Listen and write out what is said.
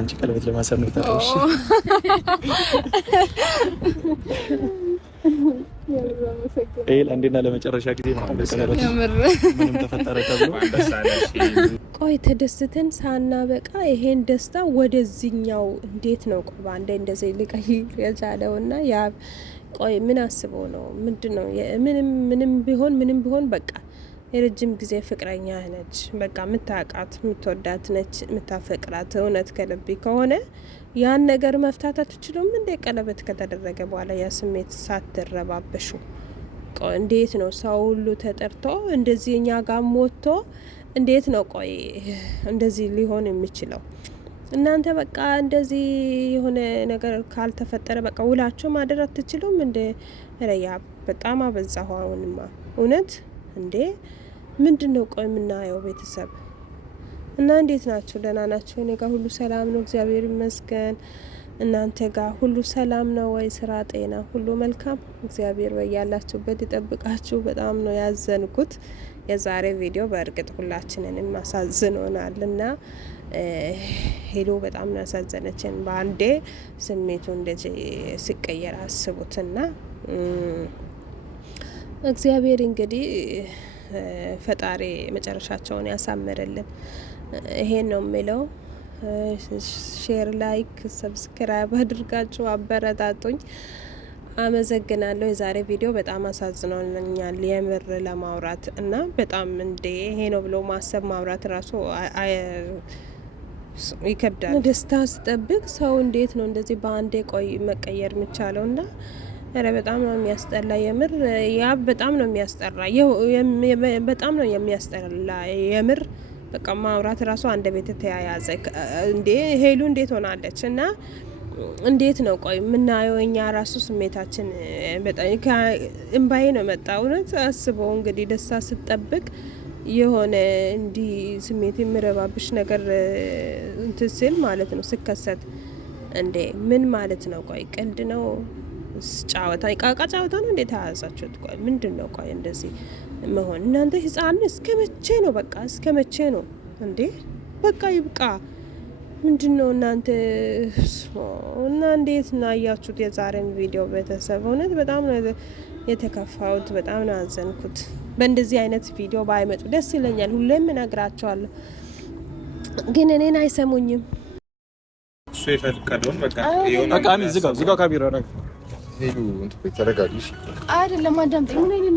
አንቺ ቀለበት ለማሰር ነው የጠራሁሽ። ኤል አንዴና ለመጨረሻ ጊዜ ማለት ነው ምንም ተፈጠረ ተብሎ ቆይ ተደስተን ሳናበቃ ይሄን ደስታ ወደዚህኛው እንዴት ነው ቆባ እንደ እንደዚህ ልቀይር የቻለውና ያ ቆይ ምን አስበው ነው ምንድነው? ምንም ቢሆን በቃ የረጅም ጊዜ ፍቅረኛ ነች። በቃ ምታቃት ምትወዳት ነች፣ ምታፈቅራት እውነት ከልብ ከሆነ ያን ነገር መፍታት አትችሉም እንዴ? ቀለበት ከተደረገ በኋላ ያ ስሜት ሳትረባበሹ እንዴት ነው ሰው ሁሉ ተጠርቶ እንደዚህ እኛ ጋር ሞቶ እንዴት ነው ቆይ እንደዚህ ሊሆን የሚችለው? እናንተ በቃ እንደዚህ የሆነ ነገር ካልተፈጠረ በቃ ውላችሁ ማደር አትችሉም እንዴ? ረያ በጣም አበዛሁ። አሁንማ እውነት እንዴ ምንድነው? ቆይ የምናየው ቤተሰብ እና እንዴት ናችሁ? ደህና ናችሁ? እኔ ጋር ሁሉ ሰላም ነው፣ እግዚአብሔር ይመስገን። እናንተ ጋር ሁሉ ሰላም ነው ወይ? ስራ፣ ጤና ሁሉ መልካም? እግዚአብሔር በያላችሁበት ይጠብቃችሁ። በጣም ነው ያዘንኩት። የዛሬ ቪዲዮ በእርግጥ ሁላችንንም አሳዝኖናል እና ሄሎ በጣም ነው ያሳዘነችን። በአንዴ ስሜቱ እንደዚህ ሲቀየር አስቡትና እግዚአብሔር እንግዲህ ፈጣሪ መጨረሻቸውን ያሳምርልን። ይሄን ነው የሚለው። ሼር፣ ላይክ፣ ሰብስክራይብ አድርጋችሁ አበረታቱኝ። አመሰግናለሁ። የዛሬ ቪዲዮ በጣም አሳዝኖኛል የምር ለማውራት እና በጣም እንዴ ይሄ ነው ብሎ ማሰብ ማውራት ራሱ ይከብዳል። ደስታ ስጠብቅ ሰው እንዴት ነው እንደዚህ በአንዴ ቆይ መቀየር የሚቻለው? እና ኧረ በጣም ነው የሚያስጠላ የምር። ያ በጣም ነው የሚያስጠራ፣ በጣም ነው የሚያስጠላ የምር። በቃ ማውራት ራሱ አንድ ቤት ተያያዘ እንዴ ሄሉ እንዴት ሆናለች? እና እንዴት ነው ቆይ የምናየው እኛ ራሱ ስሜታችን በጣም እንባዬ ነው መጣ። እውነት አስበው እንግዲህ ደስታ ስጠብቅ የሆነ እንዲህ ስሜት የሚረባብሽ ነገር እንትን ሲል ማለት ነው ስከሰት እንዴ ምን ማለት ነው? ቆይ ቀልድ ነው? ጫወታ ቃቃ ጫወታ ነው እንዴ ተያያዛችሁት? ቆይ ምንድን ነው ቆይ እንደዚህ መሆን? እናንተ ህፃን እስከ መቼ ነው? በቃ እስከ መቼ ነው እንዴ? በቃ ይብቃ። ምንድን ነው እናንተ እና እንዴት ናያችሁት የዛሬን ቪዲዮ ቤተሰብ? እውነት በጣም ነው የተከፋሁት፣ በጣም ነው ያዘንኩት። በእንደዚህ አይነት ቪዲዮ ባይመጡ ደስ ይለኛል። ሁሌም እነግራቸዋለሁ ግን እኔን አይሰሙኝም። እሱ የፈቀደውን በቃ ይሁን። በቃ እኔ ዝጋ ካሜራ ነው ሄዱ እንት ተረጋግሽ አይደለም አዳምጠኝ። ምን አይነት